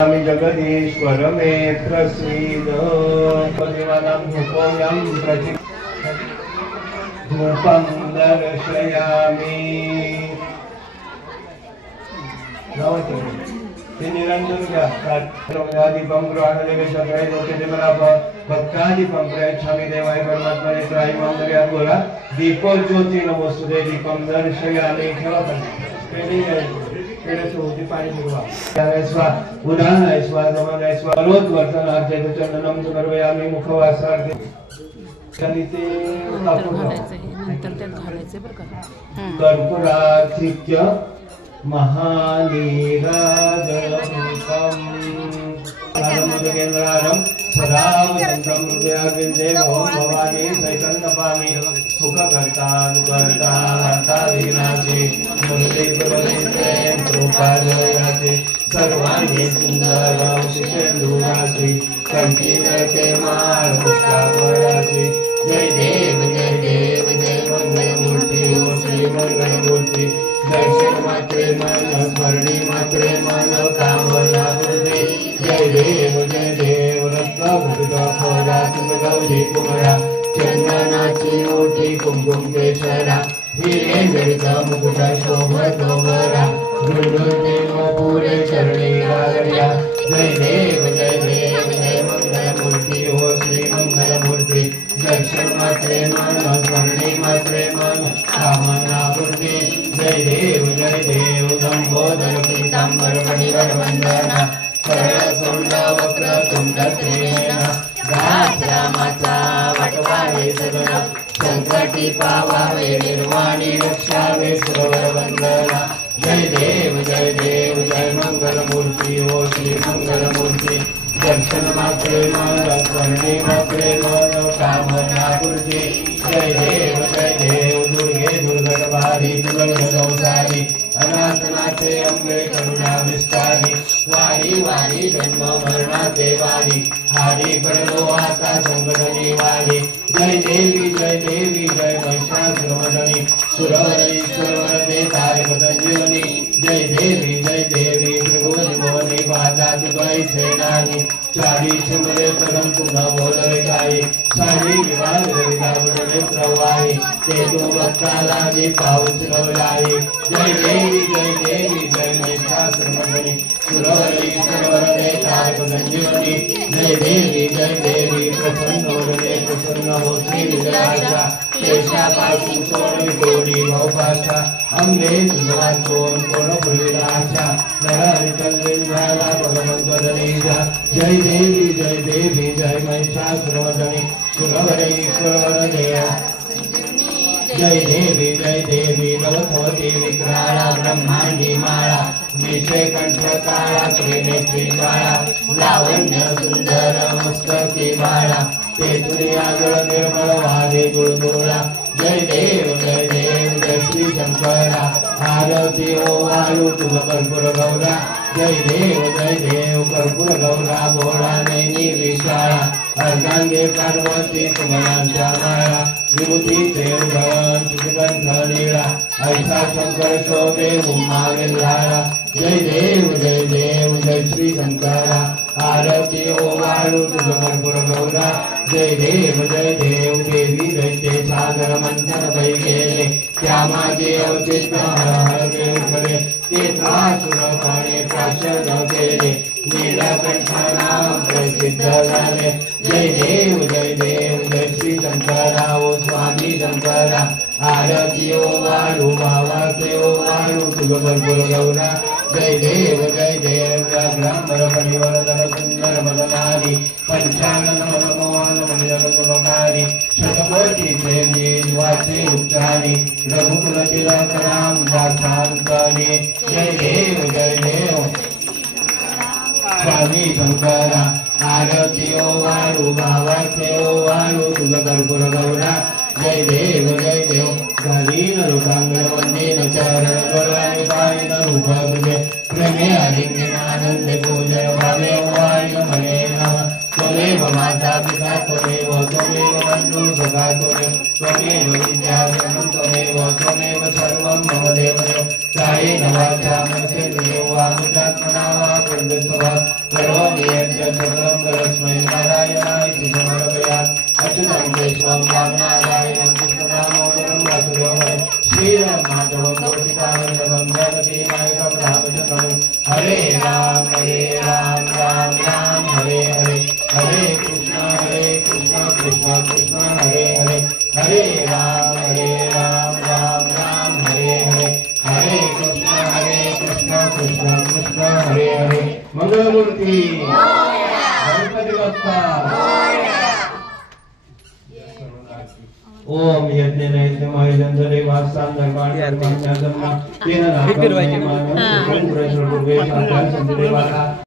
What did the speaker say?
जगदीश्वर मे प्रसीद धूपं दर्शयामि। निरंजन दीपं भक्तादीपं प्रयच्छामि देवाय परमात्मने त्राय मंगलाय बोला दीपो ज्योति नमोस्तुते दीपं दर्शयामि। चंदनम समर्पयामि मुखवासार्थे कर्पूराधिक्य महानीराजनकं सदा वसन्तं हृदयारविन्दे भवानी सहितं नमामि। सुखकर्ता दुःखकर्ता हर्ता विनाशे मुक्ति प्रवृत्ते कृपालयाते सर्वाणि सुन्दरं शिशेन्दुराशि कंठीरते मारुष्टापराशि। जय देव जय देव जय मंगलमूर्ति ओ श्री मंगलमूर्ति। दर्शन मात्रे मन स्मरणी मात्रे मन कामना पूर्ति। जय देव रत्नगौरी कुमरा चंदनाची ओटी कुमकुम केशरा हिरे जडित मुकुट शोभतोवरा गुरुते मोपुरे चरणी लागल्या। जय देव जय मंगलमूर्ति ओ श्री मंगलमूर्ति। दर्शन मात्रे मन स्मरणी मात्रे मन कामना पूर्ति। जय देव लंबोदर पीतांबर मणिवर वंदना सरसुंड वक्रतुंड त्रिनेत्र रामाचा वटवारे सदना संकटी पावावे निर्वाणी रक्षावे सुरवर वंदना। जय देव जय मंगलमूर्ति ओ श्री मंगलमूर्ति। दर्शन मात्रे मन स्मरणी मात्रे मन कामना पूर्ति। जय देव दुर्गे दुर्गटवारी दुर्गटौसारी अनाथनाथे अम्बे करुणा विस्तारी। वारी वारी जन्म मरणाचे वारी हारी पडलो आता संकट निवारी। जय देवी जय महिषासुरमर्दिनी सुरवरईश्वरवरदे तारक संजीवनी। जय देवी त्रिभुवन मोहनी पादात गई सेनानी। चारी शमरे परंतु न बोलवे काही सारी विवाद विदावडे प्रवाही ते तू वक्तालागी पाऊस रवलाई। जय देवी जय महिषासुरमर्दिनी सुरवरईश्वरवरदे तारक संजीवनी। जय देवी प्रसन्न हो श्री विजयाचा केशापासून सोडवी गोडी भवपाशा अंबे तुझवान कोण पुरविलाशा नरहरिकल्लिंद्राला भगवंतदनीजा। जय देवी जय महिषासुरमर्दिनी सुरवरईश्वरवरदे। जय देवी नवथोती विक्राला ब्रह्मांडी माळा विषय कंठकाळा त्रिनेत्री बाळा लावण्य सुंदर मस्तकी बाळा ते तुर्यागळ निर्मळ वादे गुळगुळा। जय देव जय श्री शंकरा आरती ओ वालू तुझ कर्पूर गौरा। जय देव कर्पूर गौरा भोळा नैनी विशाळा अर्धांगे पार्वती सुमनांच्या माळा विभूतीचे उधळण सुगंध नीळा ऐसा शंकर शोभे उमा वेल्हाळा। जय देव जय श्री शंकरा आरती ओ वाळू तुझ कर्पूर गौरा। जय देव देवी दैत्य सागर मंथन पै गेले त्या माझे अवचित हर हर देव करे ते त्रासुर पाणी प्राशन केले नीलकंठ नाम प्रसिद्ध झाले। जय देव जय श्री शंकरा ओ स्वामी शंकरा आरती ओ वाळू भावाचे ओ वाळू तुझ कर्पूर गौरा। जय देव ब्रह्मर परिवर्तन सुंदर मदनारी पंचानन मनमोहन मणिरगुणकारी शतकोटीचे वाचे उच्चारी रघुकुल तिलक राम दासांतरी। जय देव स्वामी शंकरा आरती ओ वाळू भावाचे ओ वाळू तुझ कर्पूर गौरा। जय देव घालीन लोकांगण वंदीन चरण गौराणी पायन रूप तुझे प्रेमे हरिज्ञानंद पूजय भावे वाळी म्हणे नम तुले माता पिता त्वमेव बन्धु सखा त्वमेव विद्या त्वमेव सर्वं मम देवदेव कायेन वाचा मनसेन्द्रियो वा बुद्ध्यात्मना वा प्रवृत्तवा करोमि यद्यत् सकलं परस्मै नारायणाय इति समर्पयामि अच्युतं केशवं वामनारायणं कृष्णदामोदरं वासुदेवं श्रीराममाधवं गोपिकावल्लभं जगतीनायकं रामचन्द्रं हरे राम राम राम हरे हरे हरे कृष्ण कृष्ण कृष्ण हरे हरे हरे राम राम राम हरे हरे हरे कृष्ण कृष्ण कृष्ण हरे हरे मंगलमूर्ति गणपति बप्पा ओम यज्ञेन यज्ञमाय जंतरे वासां धर्माणि कर्माणि तेन नाम